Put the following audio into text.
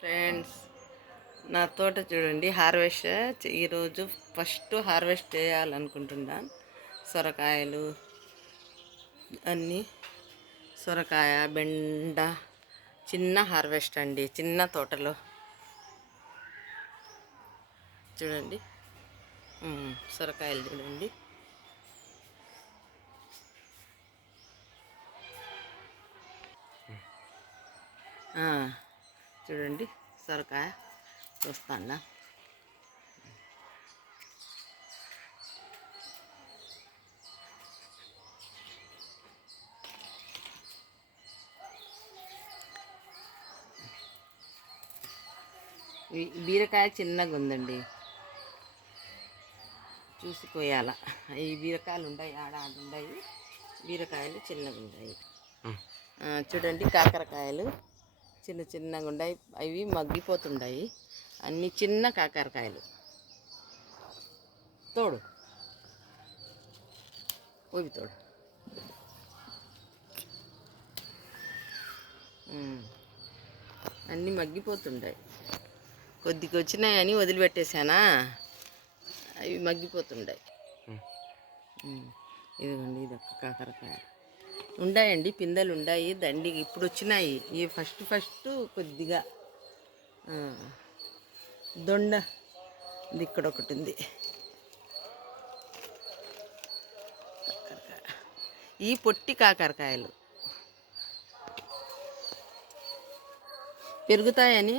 Friends, నా తోట చూడండి. హార్వెస్ట్ ఈరోజు ఫస్ట్ హార్వెస్ట్ చేయాలనుకుంటున్నాను. సొరకాయలు అన్నీ, సొరకాయ, బెండ, చిన్న హార్వెస్ట్ అండి. చిన్న తోటలో చూడండి. సొరకాయలు చూడండి. చూడండి సొరకాయ చూస్తాను. బీరకాయ చిన్నగా ఉందండి, చూసిపోయాల. ఈ బీరకాయలు ఉన్నాయి, ఆడ ఉన్నాయి. బీరకాయలు చిన్నగా ఉన్నాయి. చూడండి కాకరకాయలు చిన్న చిన్నగా ఉన్నాయి, అవి మగ్గిపోతున్నాయి. అన్ని చిన్న కాకరకాయలు. తోడు ఊవి తోడు. అన్నీ మగ్గిపోతుంటాయి. కొద్దిగా వచ్చినాయని వదిలిపెట్టేశానా, అవి మగ్గిపోతుంటాయి. ఇదిగోండి, ఇదొక కాకరకాయ. ఉన్నాయండి, పిందెలు ఉన్నాయి, దండిగా ఇప్పుడు వచ్చినాయి. ఈ ఫస్ట్ కొద్దిగా దొండ ఇది ఇక్కడ ఒకటి ఉంది. కాకరకాయ, ఈ పొట్టి కాకరకాయలు పెరుగుతాయని